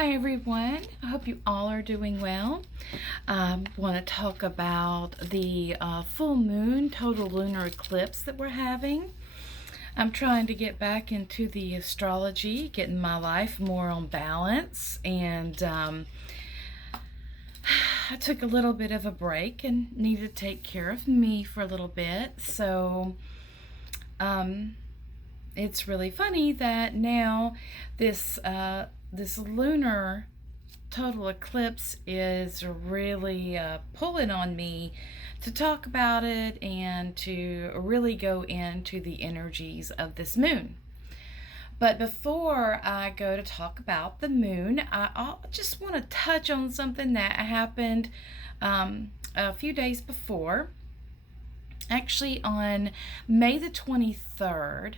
Hi everyone, I hope you all are doing well. I want to talk about the full moon total lunar eclipse that we're having. I'm trying to get back into the astrology, getting my life more on balance, and I took a little bit of a break and needed to take care of me for a little bit. So it's really funny that now this lunar total eclipse is really pulling on me to talk about it and to really go into the energies of this moon. But before I go to talk about the moon, I just want to touch on something that happened a few days before. Actually, on May the 23rd,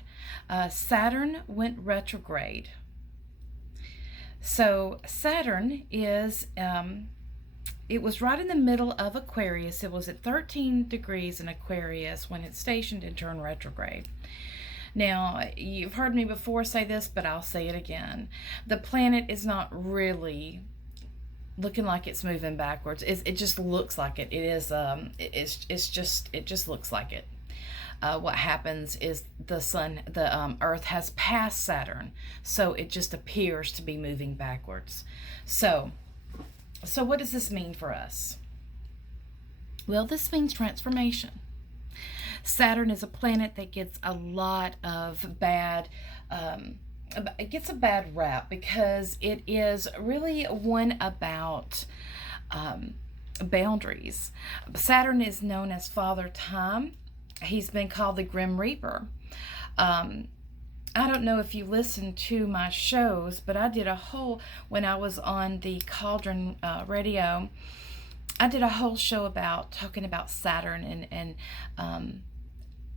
Saturn went retrograde. So Saturn is, it was right in the middle of Aquarius. It was at 13 degrees in Aquarius when it stationed and turned retrograde. Now, you've heard me before say this, but I'll say it again. The planet is not really looking like it's moving backwards. It just looks like it. It is. It just looks like it. What happens is the Earth has passed Saturn, so it just appears to be moving backwards. So what does this mean for us? Well, this means transformation. Saturn is a planet that gets a lot of bad. It gets a bad rap because it is really one about boundaries. Saturn is known as Father Time. He's been called the Grim Reaper. I don't know if you listen to my shows, but I did a whole, when I was on the Cauldron radio, I did a whole show about talking about Saturn and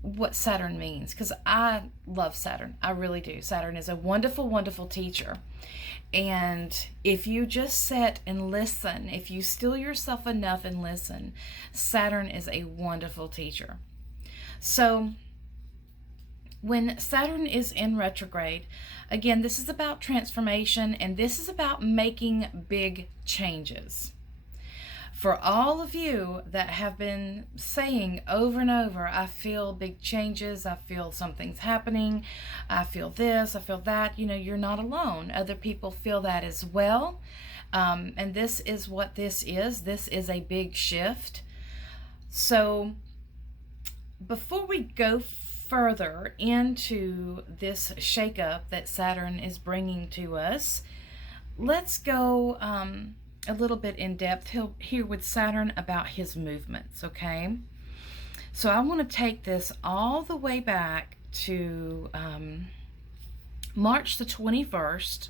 what Saturn means, because I love Saturn. I really do. Saturn is a wonderful, wonderful teacher. And if you just sit and listen, if you still yourself enough and listen, Saturn is a wonderful teacher. So when Saturn is in retrograde, again, this is about transformation, and this is about making big changes. For all of you that have been saying over and over, I feel big changes, I feel something's happening, I feel this, I feel that, you're not alone. Other people feel that as well. And this is what this is. This is a big shift. So before we go further into this shakeup that Saturn is bringing to us, let's go a little bit in depth here with Saturn about his movements, okay? So I want to take this all the way back to March the 21st,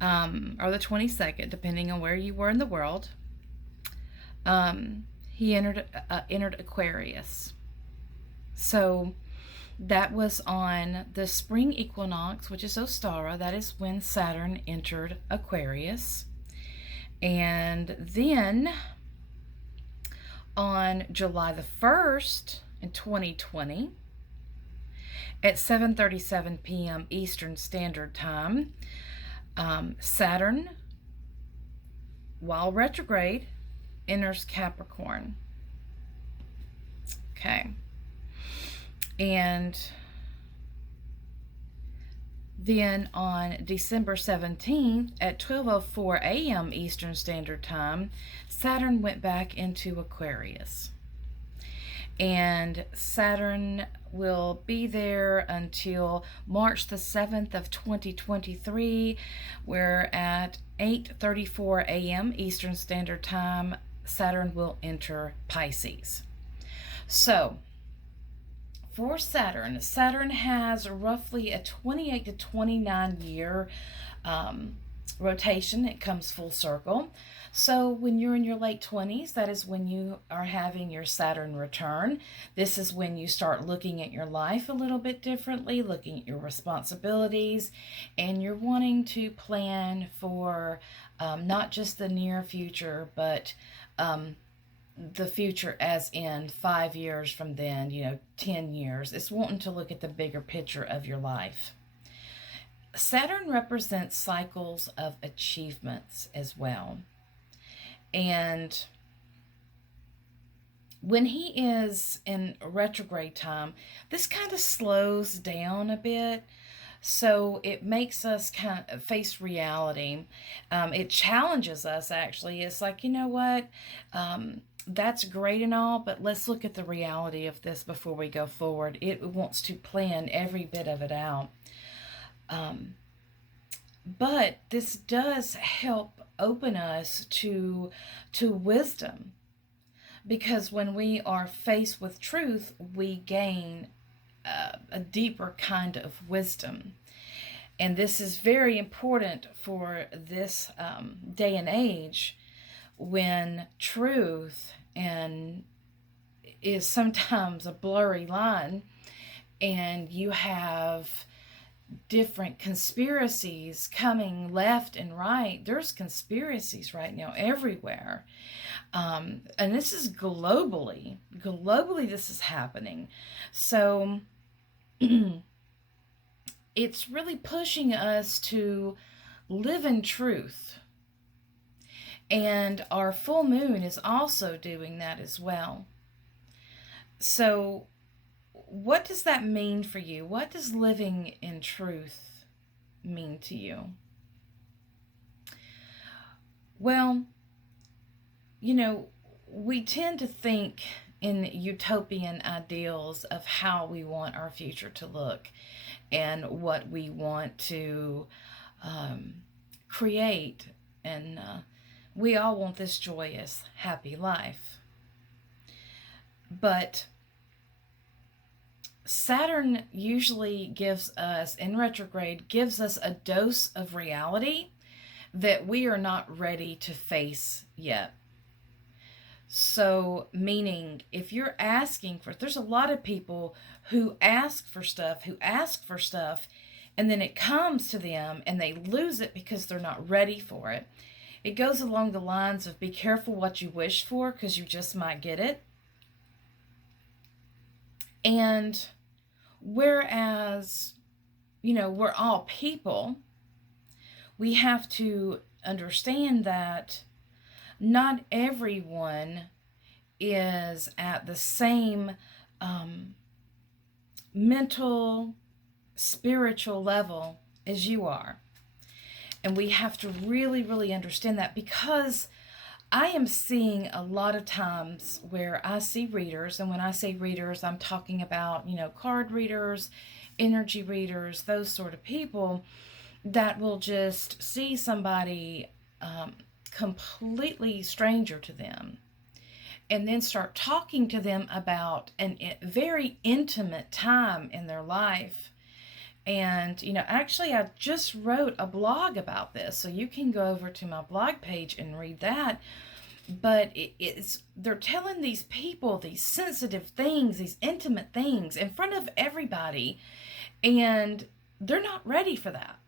or the 22nd, depending on where you were in the world. He entered Aquarius. So that was on the spring equinox, which is Ostara. That is when Saturn entered Aquarius. And then on July the 1st in 2020, at 7:37 p.m. Eastern Standard Time, Saturn, while retrograde, enters Capricorn. Okay. And then on December 17th at 12:04 a.m. Eastern Standard Time, Saturn went back into Aquarius. And Saturn will be there until March the 7th of 2023, where at 8:34 a.m. Eastern Standard Time, Saturn will enter Pisces. So for Saturn has roughly a 28 to 29 year rotation. It comes full circle. So when you're in your late 20s, that is when you are having your Saturn return. This is when you start looking at your life a little bit differently, looking at your responsibilities, and you're wanting to plan for not just the near future, but the future as in 5 years from then, 10 years. It's wanting to look at the bigger picture of your life. Saturn represents cycles of achievements as well. And when he is in retrograde time, this kind of slows down a bit. So it makes us kind of face reality. It challenges us, actually. It's like, you know what? That's great and all, but let's look at the reality of this before we go forward. It wants to plan every bit of it out. But this does help open us to wisdom, because when we are faced with truth, we gain a deeper kind of wisdom. And this is very important for this day and age, when truth and is sometimes a blurry line, and you have different conspiracies coming left and right. There's conspiracies right now everywhere. And this is globally. Globally, this is happening. So it's really pushing us to live in truth. And our full moon is also doing that as well. So what does that mean for you? What does living in truth mean to you? Well, you know, we tend to think in utopian ideals of how we want our future to look and what we want to create. And we all want this joyous, happy life. But Saturn usually gives us, in retrograde, gives us a dose of reality that we are not ready to face yet. So, meaning, if you're asking for, there's a lot of people who ask for stuff, and then it comes to them and they lose it because they're not ready for it. It goes along the lines of be careful what you wish for, because you just might get it. And whereas, you know, we're all people, we have to understand that not everyone is at the same mental, spiritual level as you are. And we have to really, really understand that, because I am seeing a lot of times where I see readers, and when I say readers, I'm talking about, you know, card readers, energy readers, those sort of people that will just see somebody completely stranger to them and then start talking to them about a very intimate time in their life. And, you know, actually, I just wrote a blog about this, so you can go over to my blog page and read that. But they're telling these people these sensitive things, these intimate things in front of everybody, and they're not ready for that.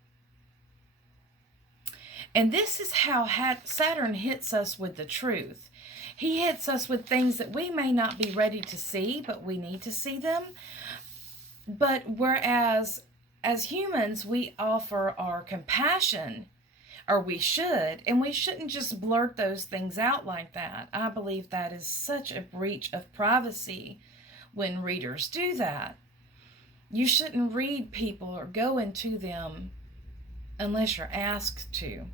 And this is how Saturn hits us with the truth. He hits us with things that we may not be ready to see, but we need to see them. But whereas as humans, we offer our compassion, or we should, and we shouldn't just blurt those things out like that. I believe that is such a breach of privacy when readers do that. You shouldn't read people or go into them unless you're asked to.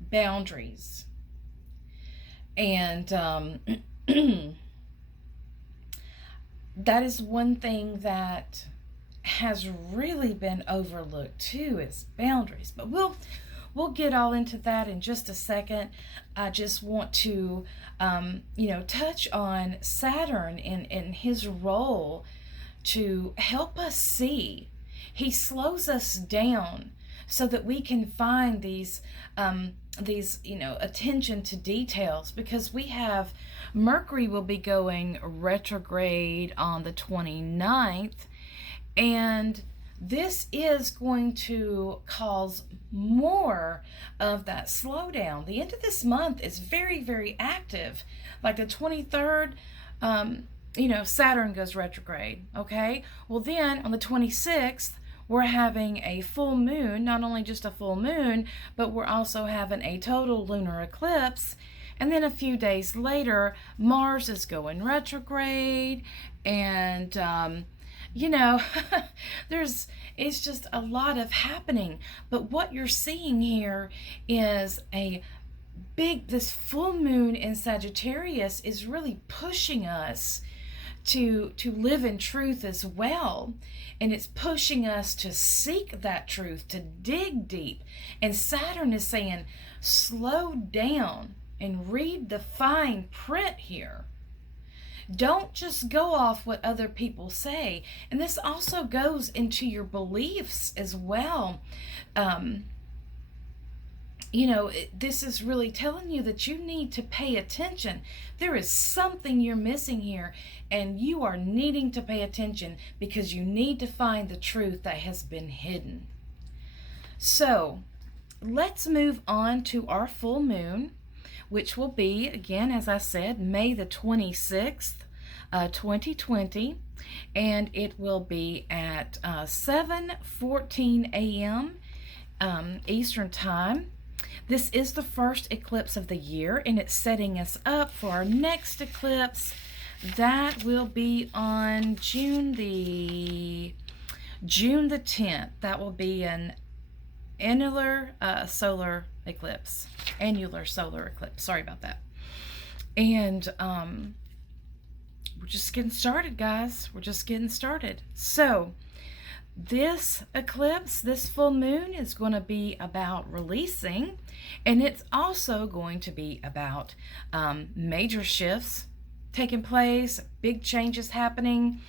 Boundaries. And that is one thing that has really been overlooked too, is boundaries. But we'll get all into that in just a second. I just want to touch on Saturn and his role to help us see. He slows us down so that we can find these attention to details, because we have Mercury will be going retrograde on the 29th, and this is going to cause more of that slowdown. The end of this month is very, very active. Like the 23rd, Saturn goes retrograde, okay? Well, then on the 26th, we're having a full moon, not only just a full moon, but we're also having a total lunar eclipse. And then a few days later, Mars is going retrograde, and you know, it's just a lot of happening. But what you're seeing here is this full moon in Sagittarius is really pushing us to live in truth as well. And it's pushing us to seek that truth, to dig deep. And Saturn is saying, slow down and read the fine print here. Don't just go off what other people say. And this also goes into your beliefs as well. This is really telling you that you need to pay attention. There is something you're missing here, and you are needing to pay attention because you need to find the truth that has been hidden. So, let's move on to our full moon, which will be, again, as I said, May the 26th, 2020, and it will be at 7:14 a.m. Eastern Time. This is the first eclipse of the year, and it's setting us up for our next eclipse. That will be on June the 10th. That will be an annular solar eclipse. Sorry about that. And we're just getting started, guys. We're just getting started. So this eclipse, this full moon, is going to be about releasing, and it's also going to be about major shifts taking place, big changes happening.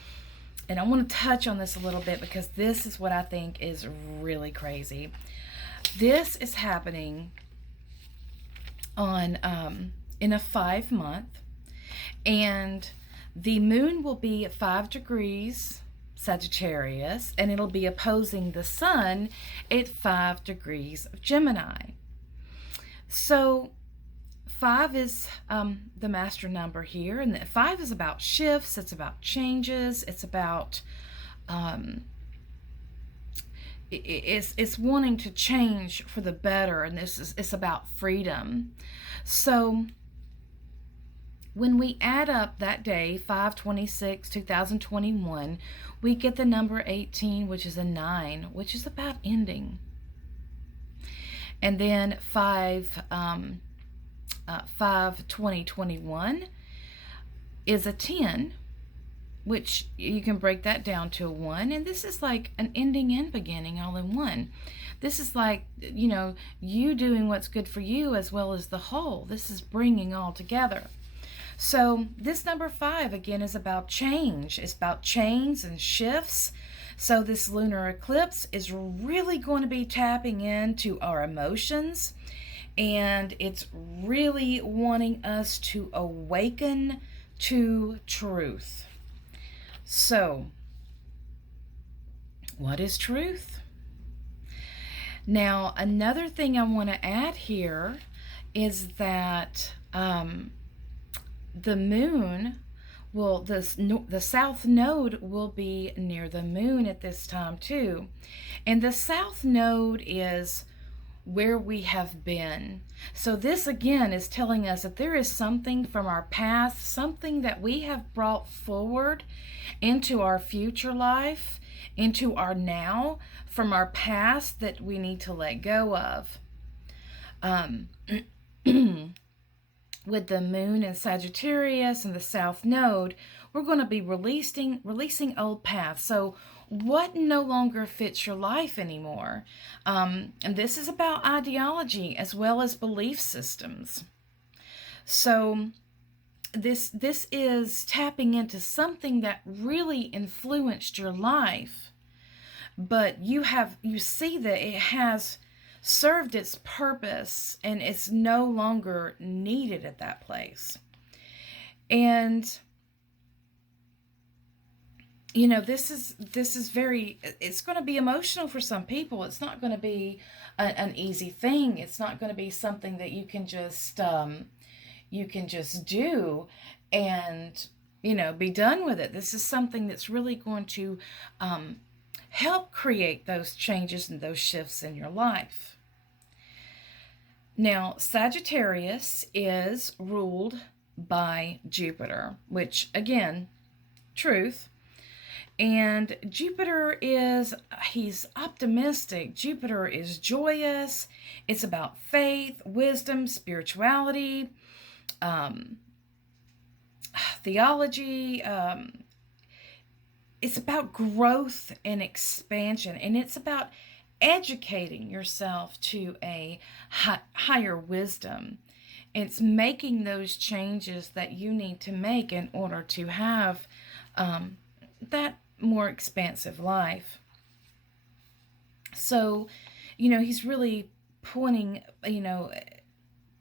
And I want to touch on this a little bit because this is what I think is really crazy. This is happening on in a 5-month, and the moon will be at 5 degrees Sagittarius, and it'll be opposing the sun at 5 degrees of Gemini. So 5 is the master number here, and 5 is about shifts, it's about changes, it's about it's wanting to change for the better, and it's about freedom. So when we add up that day, 5/26/2021, we get the number 18, which is a 9, which is about ending. And then 5/2021 is a 10, which you can break that down to a 1. And this is like an ending and beginning all in one. This is like, you doing what's good for you as well as the whole. This is bringing all together. So this number 5, again, is about change. It's about change and shifts. So this lunar eclipse is really going to be tapping into our emotions, and it's really wanting us to awaken to truth. So, what is truth? Now, another thing I want to add here is that the moon the south node will be near the moon at this time too. And the south node is where we have been. So this again is telling us that there is something from our past, something that we have brought forward into our future life, into our now, from our past, that we need to let go of. With the moon in Sagittarius and the south node, we're going to be releasing old paths. So what no longer fits your life anymore? And this is about ideology as well as belief systems. So this is tapping into something that really influenced your life, but you see that it has served its purpose and it's no longer needed at that place. And this is very, it's going to be emotional for some people. It's not going to be an easy thing. It's not going to be something that you can just do and be done with it. This is something that's really going to help create those changes and those shifts in your life. Now, Sagittarius is ruled by Jupiter, which, again, truth. And Jupiter he's optimistic. Jupiter is joyous. It's about faith, wisdom, spirituality, theology. It's about growth and expansion. And it's about educating yourself to a higher wisdom. It's making those changes that you need to make in order to have that more expansive life. So, he's really pointing,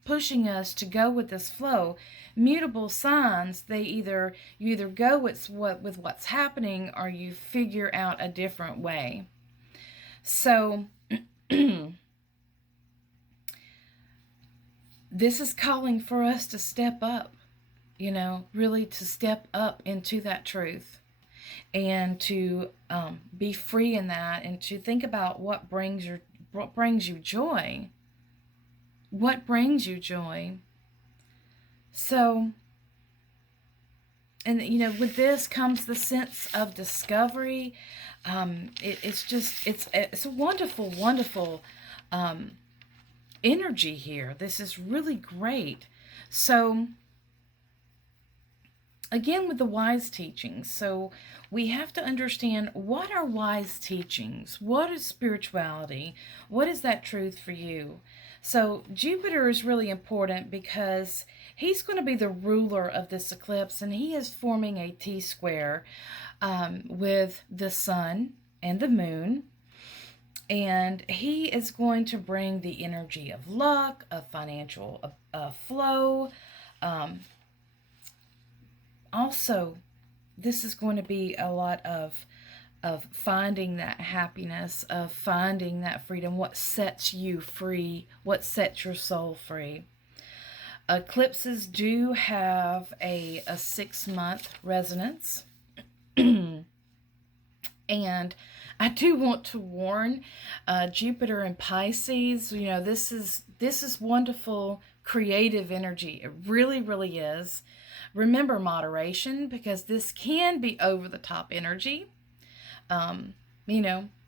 pushing us to go with this flow. Mutable signs, you either go with what's happening, or you figure out a different way. So this is calling for us to step up, really to step up into that truth, and to be free in that, and to think about what brings you joy. What brings you joy? So, and with this comes the sense of discovery. It's a wonderful, wonderful energy here. This is really great. So, again, with the wise teachings, so we have to understand, what are wise teachings? What is spirituality? What is that truth for you? So Jupiter is really important because he's going to be the ruler of this eclipse, and he is forming a T-square with the sun and the moon. And he is going to bring the energy of luck, of financial flow. Also, this is going to be a lot of finding that happiness, of finding that freedom, what sets you free, what sets your soul free. Eclipses do have a 6-month resonance. And I do want to warn Jupiter and Pisces, this is wonderful creative energy. It really, really is. Remember moderation, because this can be over the top energy.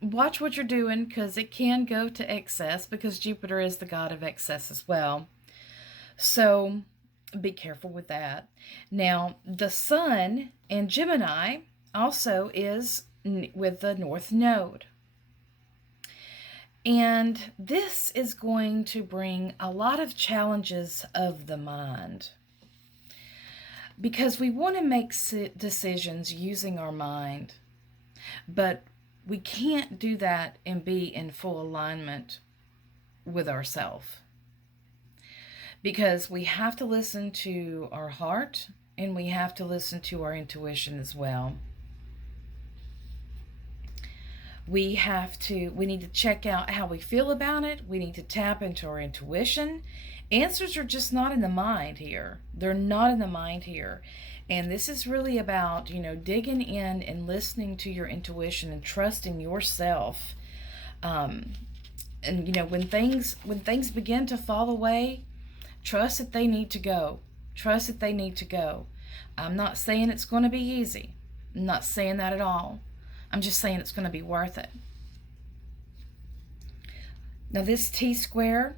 Watch what you're doing, because it can go to excess, because Jupiter is the god of excess as well. So be careful with that. Now, the sun in Gemini also is with the North Node. And this is going to bring a lot of challenges of the mind, because we want to make decisions using our mind, but we can't do that and be in full alignment with ourselves, because we have to listen to our heart, and we have to listen to our intuition as well. We need to check out how we feel about it. We need to tap into our intuition. Answers are just not in the mind here. They're not in the mind here. And this is really about, digging in and listening to your intuition and trusting yourself. And when things begin to fall away, trust that they need to go. Trust that they need to go. I'm not saying it's going to be easy. I'm not saying that at all. I'm just saying it's going to be worth it. Now, this T-square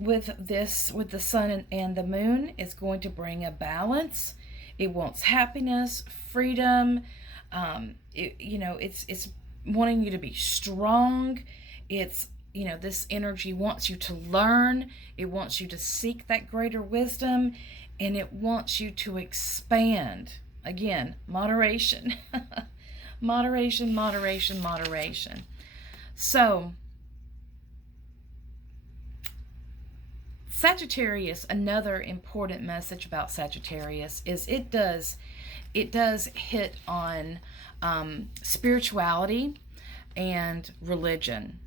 with the sun and the moon is going to bring a balance. It wants happiness, freedom. It's wanting you to be strong. It's, this energy wants you to learn. It wants you to seek that greater wisdom, and it wants you to expand. Again, moderation. Moderation, moderation, moderation. So, Sagittarius, another important message about Sagittarius is it does hit on spirituality and religion.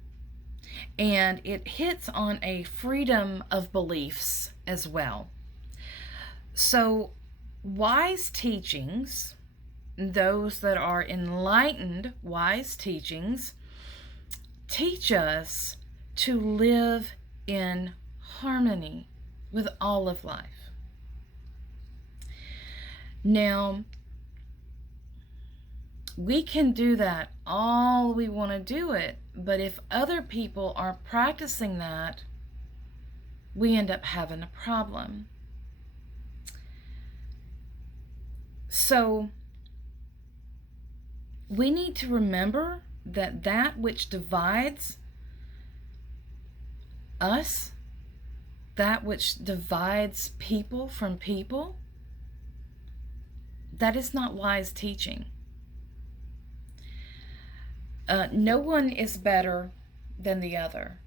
And it hits on a freedom of beliefs as well. So, wise teachings those that are enlightened, wise teachings, teach us to live in harmony with all of life. Now, we can do that all we want to do it, but if other people aren't practicing that, we end up having a problem. So, we need to remember that that which divides us, that which divides people from people, that is not wise teaching. No one is better than the other.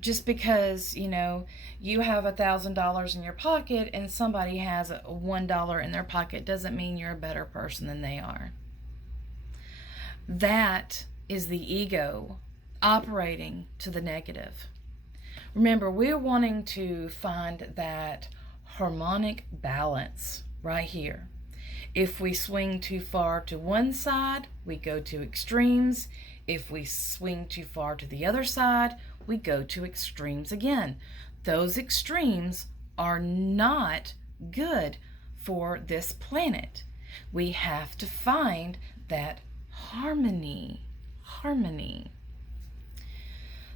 Just because, you have $1,000 in your pocket and somebody has $1 in their pocket doesn't mean you're a better person than they are. That is the ego operating to the negative. Remember, we're wanting to find that harmonic balance right here. If we swing too far to one side, we go to extremes. If we swing too far to the other side, we go to extremes again. Those extremes are not good for this planet. We have to find that harmony.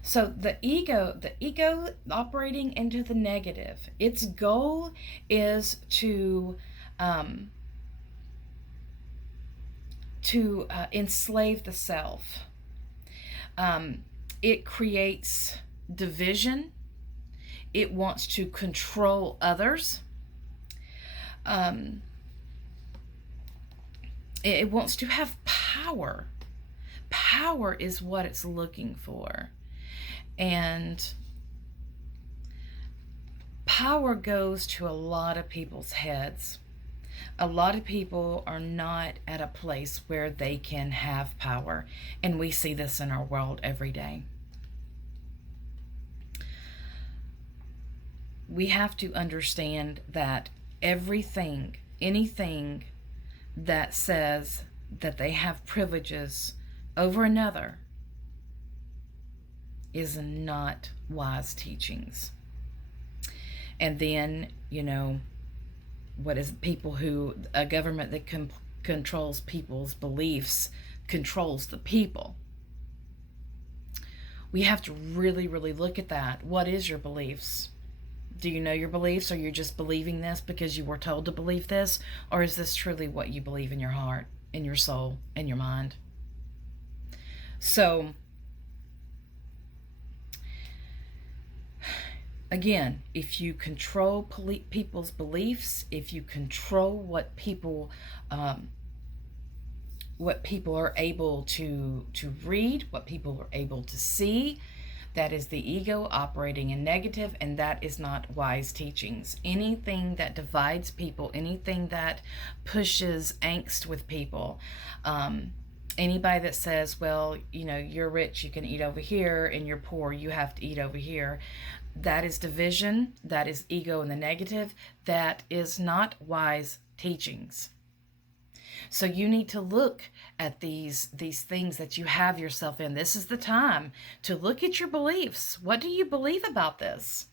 So the ego operating into the negative, its goal is to enslave the self. It creates division. It wants to control others. It wants to have power. Power is what it's looking for. And power goes to a lot of people's heads. A lot of people are not at a place where they can have power. And we see this in our world every day. We have to understand that anything that says that they have privileges over another is not wise teachings. And then, what is a government that controls people's beliefs controls the people. We have to really, really look at that. What is your beliefs? Do you know your beliefs? Or you're just believing this because you were told to believe this? Or is this truly what you believe in your heart, in your soul, in your mind? So, again, if you control people's beliefs, if you control what people are able to read, what people are able to see, that is the ego operating in negative, and that is not wise teachings. Anything that divides people, anything that pushes angst with people, anybody that says, well, you're rich, you can eat over here, and you're poor, you have to eat over here, that is division, that is ego in the negative, that is not wise teachings. So you need to look at these things that you have yourself in. This is the time to look at your beliefs. What do you believe about this?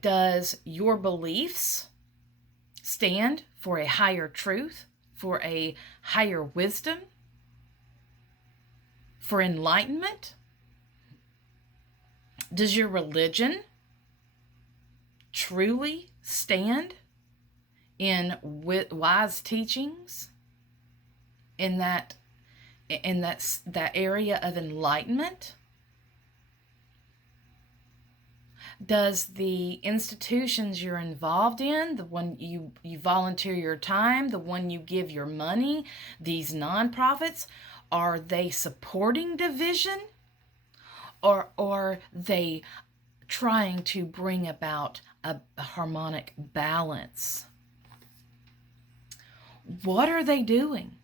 Does your beliefs stand for a higher truth, for a higher wisdom, for enlightenment? Does your religion truly stand in wise teachings, in that area of enlightenment? Does the institutions you're involved in, the one you volunteer your time, the one you give your money, these nonprofits, are they supporting division, or are they trying to bring about a harmonic balance? What are they doing?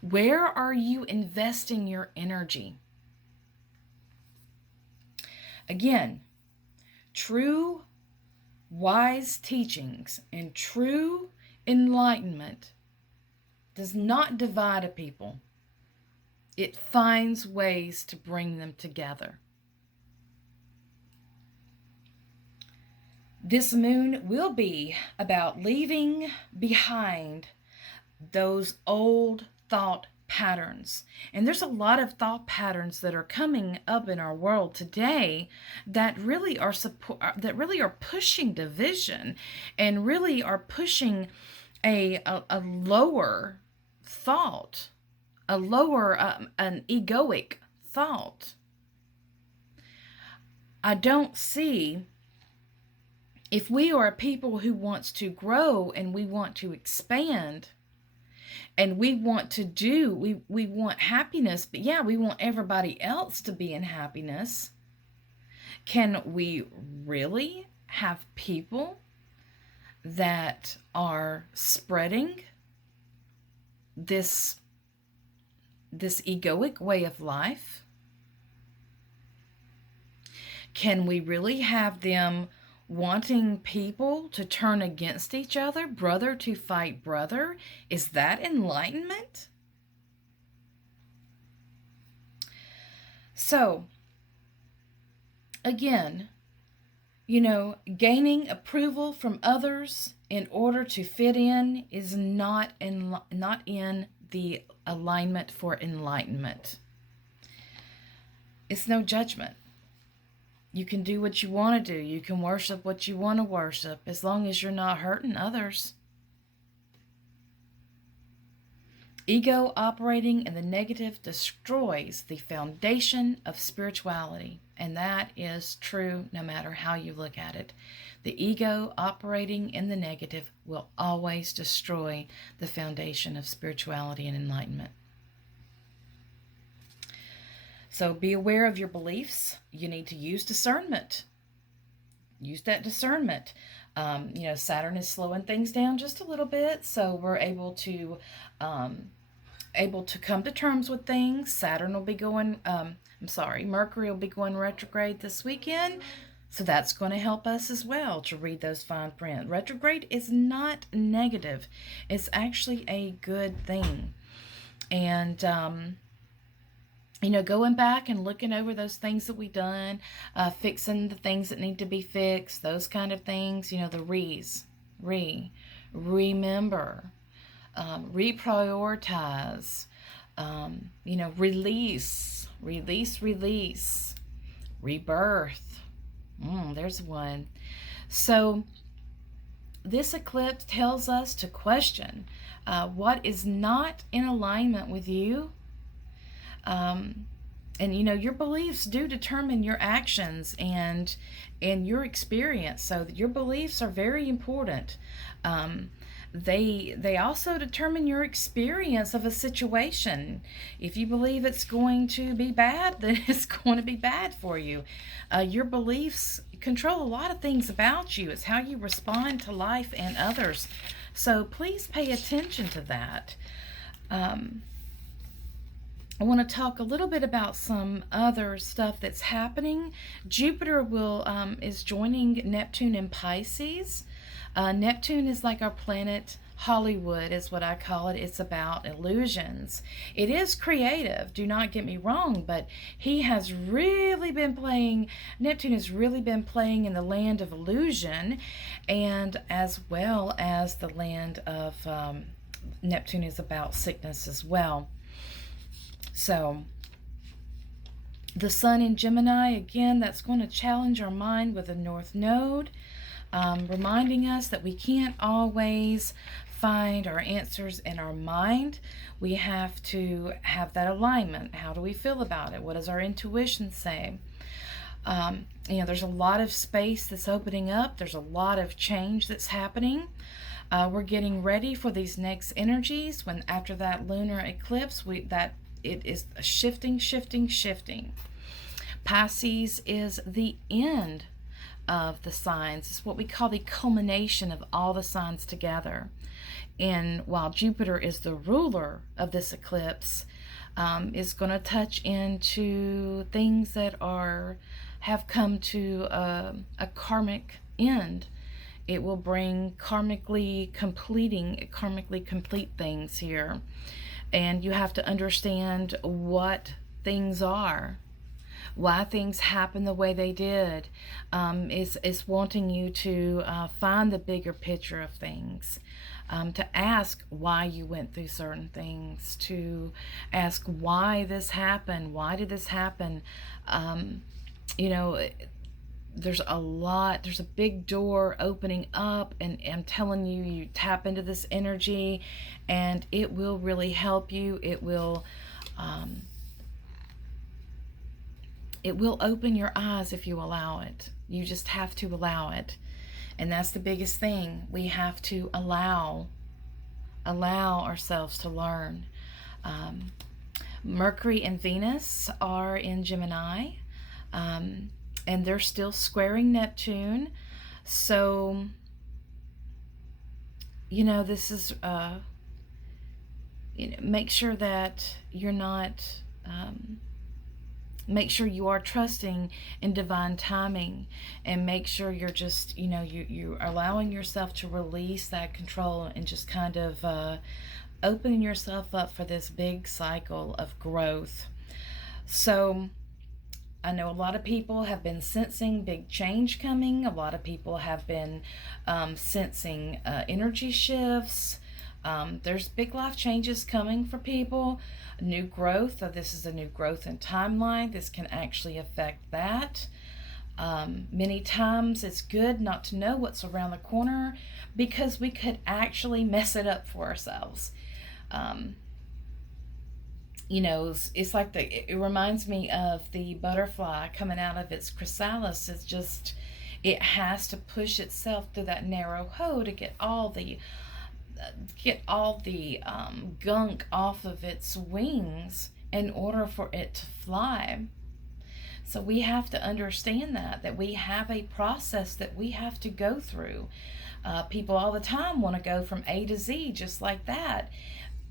Where are you investing your energy? Again, true wise teachings and true Enlightenment does not divide a people. It finds ways to bring them together. This moon will be about leaving behind those old thought patterns. And there's a lot of thought patterns that are coming up in our world today that really are pushing division, and really are pushing a lower thought, a lower an egoic thought. I don't see, if we are a people who wants to grow and we want to expand and we want to do, we want happiness, but yeah, we want everybody else to be in happiness. Can we really have people that are spreading this egoic way of life? Can we really have them wanting people to turn against each other, brother to fight brother? Is that enlightenment? So, again, gaining approval from others in order to fit in is not in the alignment for enlightenment. It's no judgment. You can do what you want to do. You can worship what you want to worship, as long as you're not hurting others. Ego operating in the negative destroys the foundation of spirituality. And that is true no matter how you look at it. The ego operating in the negative will always destroy the foundation of spirituality and enlightenment. So be aware of your beliefs. You need to use discernment. Use that discernment. Saturn is slowing things down just a little bit, so we're able to come to terms with things. Saturn will be going, Mercury will be going retrograde this weekend, so that's going to help us as well to read those fine print. Retrograde is not negative. It's actually a good thing. And, going back and looking over those things that we've done, fixing the things that need to be fixed, those kind of things, the remember, reprioritize, release, rebirth. There's one. So this eclipse tells us to question what is not in alignment with you. Your beliefs do determine your actions and your experience. So your beliefs are very important. They also determine your experience of a situation. If you believe it's going to be bad, then it's going to be bad for you. Your beliefs control a lot of things about you. It's how you respond to life and others. So please pay attention to that. I want to talk a little bit about some other stuff that's happening. Jupiter is joining Neptune in Pisces. Neptune is like our planet Hollywood, is what I call it. It's about illusions. It is creative, do not get me wrong, but Neptune has really been playing in the land of illusion, and as well as the land of Neptune is about sickness as well. So, the Sun in Gemini, again, that's going to challenge our mind with a North Node, reminding us that we can't always find our answers in our mind. We have to have that alignment. How do we feel about it? What does our intuition say? There's a lot of space that's opening up. There's a lot of change that's happening. We're getting ready for these next energies. When after that lunar eclipse, it is shifting. Pisces is the end of the signs. It's what we call the culmination of all the signs together. And while Jupiter is the ruler of this eclipse, is going to touch into things that have come to a karmic end It will bring karmically complete things here. And you have to understand what things are, why things happen the way they did. It's wanting you to find the bigger picture of things, to ask why you went through certain things, to ask why this happened, why did this happen. You know, there's a big door opening up, and I'm telling you, you tap into this energy and it will really help you. It will open your eyes if you allow it. You just have to allow it. And that's the biggest thing. We have to allow ourselves to learn. Mercury and Venus are in Gemini, and they're still squaring Neptune. So, you know, this is, make sure that you're not, make sure you are trusting in divine timing, and make sure you're just, you're allowing yourself to release that control and just kind of opening yourself up for this big cycle of growth. So I know a lot of people have been sensing big change coming. A lot of people have been sensing energy shifts. There's big life changes coming for people. New growth. This is a new growth in timeline. This can actually affect that. Many times it's good not to know what's around the corner, because we could actually mess it up for ourselves. It's like it reminds me of the butterfly coming out of its chrysalis. It's just, it has to push itself through that narrow hole to get all the gunk off of its wings in order for it to fly. So we have to understand that we have a process that we have to go through. People all the time want to go from A to Z just like that.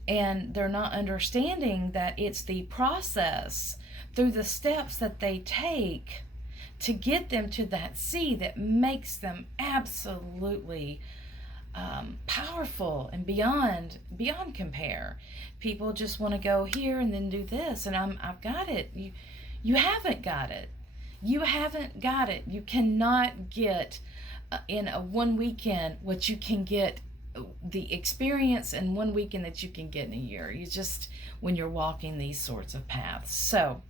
And they're not understanding that it's the process through the steps that they take to get them to that Z that makes them absolutely powerful and beyond compare. People just want to go here and then do this, and I've got it. You haven't got it. You haven't got it. You cannot get in a one weekend what you can get, the experience in one weekend that you can get in a year. You just, when you're walking these sorts of paths. So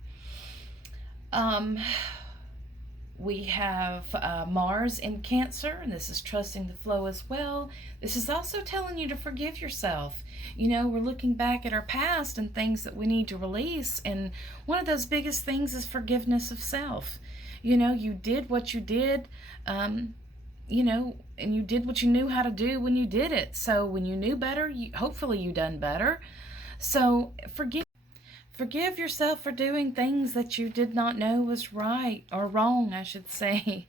we have Mars in Cancer, and this is trusting the flow as well. This is also telling you to forgive yourself. We're looking back at our past and things that we need to release, and one of those biggest things is forgiveness of self. You did what you did, and you did what you knew how to do when you did it. So when you knew better, hopefully you done better. So forgive yourself for doing things that you did not know was right, or wrong, I should say.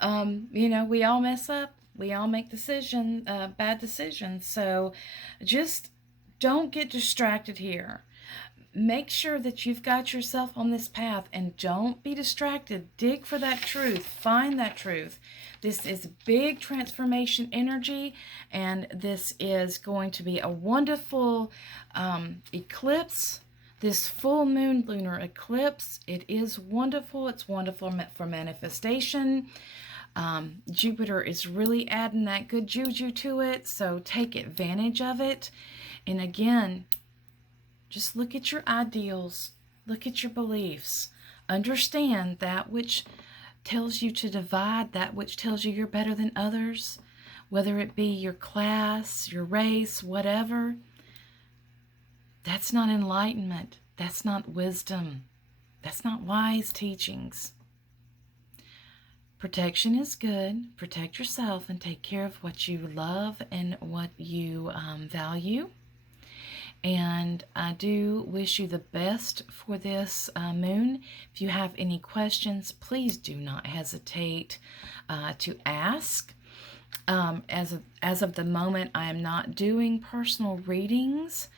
We all mess up. We all make bad decisions. So just don't get distracted here. Make sure that you've got yourself on this path, and don't be distracted. Dig for that truth. Find that truth. This is big transformation energy, and this is going to be a wonderful eclipse. This full moon lunar eclipse, it is wonderful. It's wonderful for manifestation. Jupiter is really adding that good juju to it, so take advantage of it. And again, just look at your ideals, look at your beliefs, understand that which tells you to divide, that which tells you you're better than others, whether it be your class, your race, whatever. That's not enlightenment. That's not wisdom. That's not wise teachings. Protection is good. Protect yourself and take care of what you love and what you value. And I do wish you the best for this moon. If you have any questions, please do not hesitate to ask. As of the moment, I am not doing personal readings,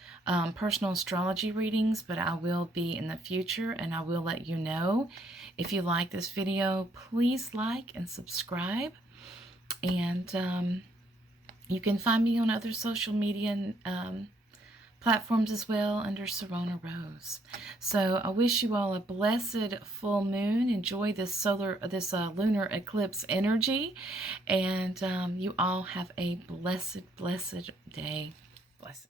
personal astrology readings, but I will be in the future, and I will let you know. If you like this video, please like and subscribe. And you can find me on other social media platforms as well under Serona Rose. So I wish you all a blessed full moon. Enjoy this lunar eclipse energy, and you all have a blessed day. Blessed.